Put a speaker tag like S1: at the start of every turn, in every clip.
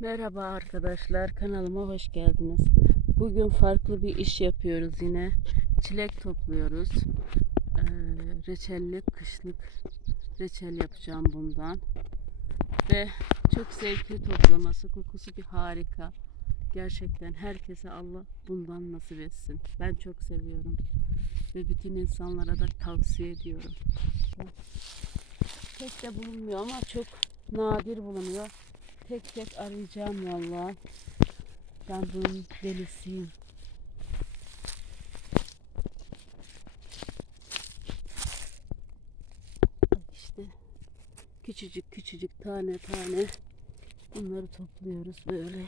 S1: Merhaba arkadaşlar kanalıma hoş geldiniz. Bugün farklı bir iş yapıyoruz yine. Çilek topluyoruz. Ee, reçellik kışlık reçel yapacağım bundan. Ve çok zevkli toplaması. Kokusu bir harika. Gerçekten herkese Allah bundan nasip etsin. Ben çok seviyorum. Ve bütün insanlara da tavsiye ediyorum. Pek de bulunmuyor ama çok nadir bulunuyor. Tek tek arayacağım valla. Ben bunun delisiyim. İşte küçücük küçücük tane tane bunları topluyoruz böyle.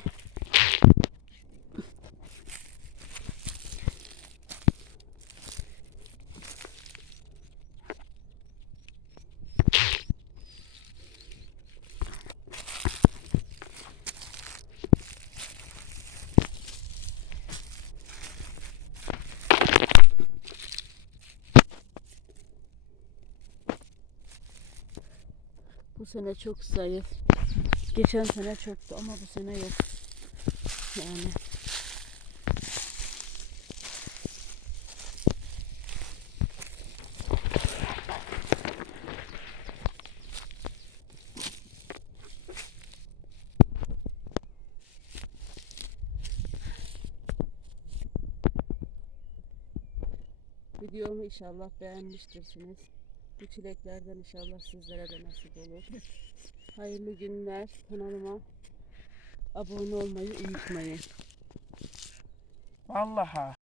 S1: Bu sene çok zayıf. Geçen sene çoktu ama bu sene yok. Yani videomu inşallah beğenmiştirsiniz. Bu çileklerden inşallah sizlere de nasip olur. Hayırlı günler. Kanalıma abone olmayı unutmayın.
S2: Vallaha.